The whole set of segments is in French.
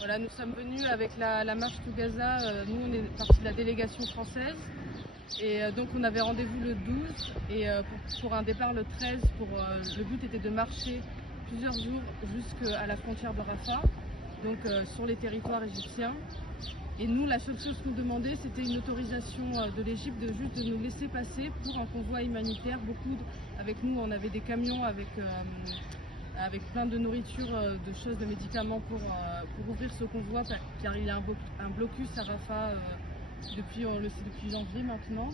Voilà, nous sommes venus avec la marche to Gaza. Nous, on est partie de la délégation française. Et donc, on avait rendez-vous le 12 et pour un départ le 13. Le but était de marcher plusieurs jours jusqu'à la frontière de Rafah, donc sur les territoires égyptiens. Et nous, la seule chose qu'on demandait, c'était une autorisation de l'Égypte de nous laisser passer pour un convoi humanitaire. Avec nous, on avait des camions avec plein de nourriture, de choses, de médicaments pour ouvrir ce convoi, car il y a un blocus à Rafah depuis janvier maintenant.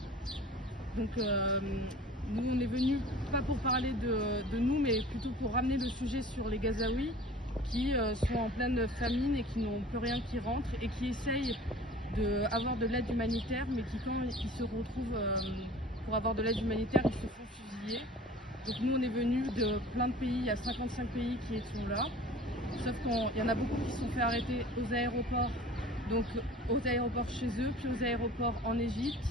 Donc nous, on est venus pas pour parler de nous, mais plutôt pour ramener le sujet sur les Gazaouis qui sont en pleine famine et qui n'ont plus rien qui rentre et qui essayent d'avoir de l'aide humanitaire, mais qui, quand ils se retrouvent pour avoir de l'aide humanitaire, ils se font fusiller. Donc nous, on est venus de plein de pays, il y a 55 pays qui sont là, sauf qu'il y en a beaucoup qui se sont fait arrêter aux aéroports, donc aux aéroports chez eux, puis aux aéroports en Égypte,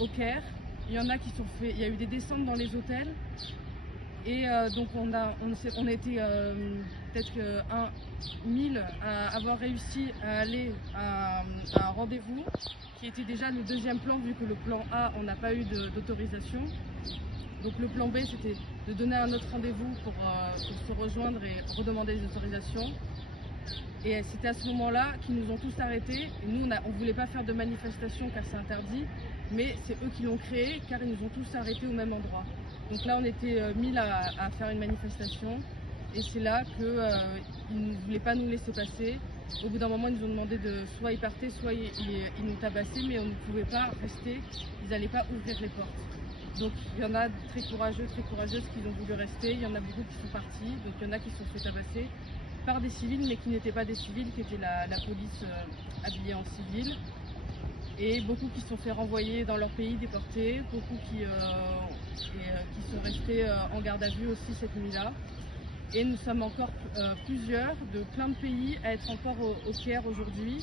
au Caire. Il y en a il y a eu des descentes dans les hôtels. Et donc on a été peut-être 1000 à avoir réussi à aller à un rendez-vous qui était déjà le deuxième plan, vu que le plan A, on n'a pas eu d'autorisation. Donc le plan B, c'était de donner un autre rendez-vous pour se rejoindre et redemander des autorisations. Et c'était à ce moment-là qu'ils nous ont tous arrêtés. Et nous, on ne voulait pas faire de manifestation car c'est interdit, mais c'est eux qui l'ont créé car ils nous ont tous arrêtés au même endroit. Donc là, on était 1000 à faire une manifestation et c'est là qu'ils ne voulaient pas nous laisser passer. Au bout d'un moment, ils nous ont demandé soit ils partaient, soit ils nous tabassaient, mais on ne pouvait pas rester, ils n'allaient pas ouvrir les portes. Donc il y en a très courageuses qui ont voulu rester, il y en a beaucoup qui sont partis, donc il y en a qui se sont fait tabasser par des civils, mais qui n'étaient pas des civils, qui étaient la police habillée en civil. Et beaucoup qui se sont fait renvoyer dans leur pays, déportés, beaucoup qui sont restés en garde à vue aussi cette nuit-là. Et nous sommes encore plusieurs de plein de pays à être encore au Caire aujourd'hui.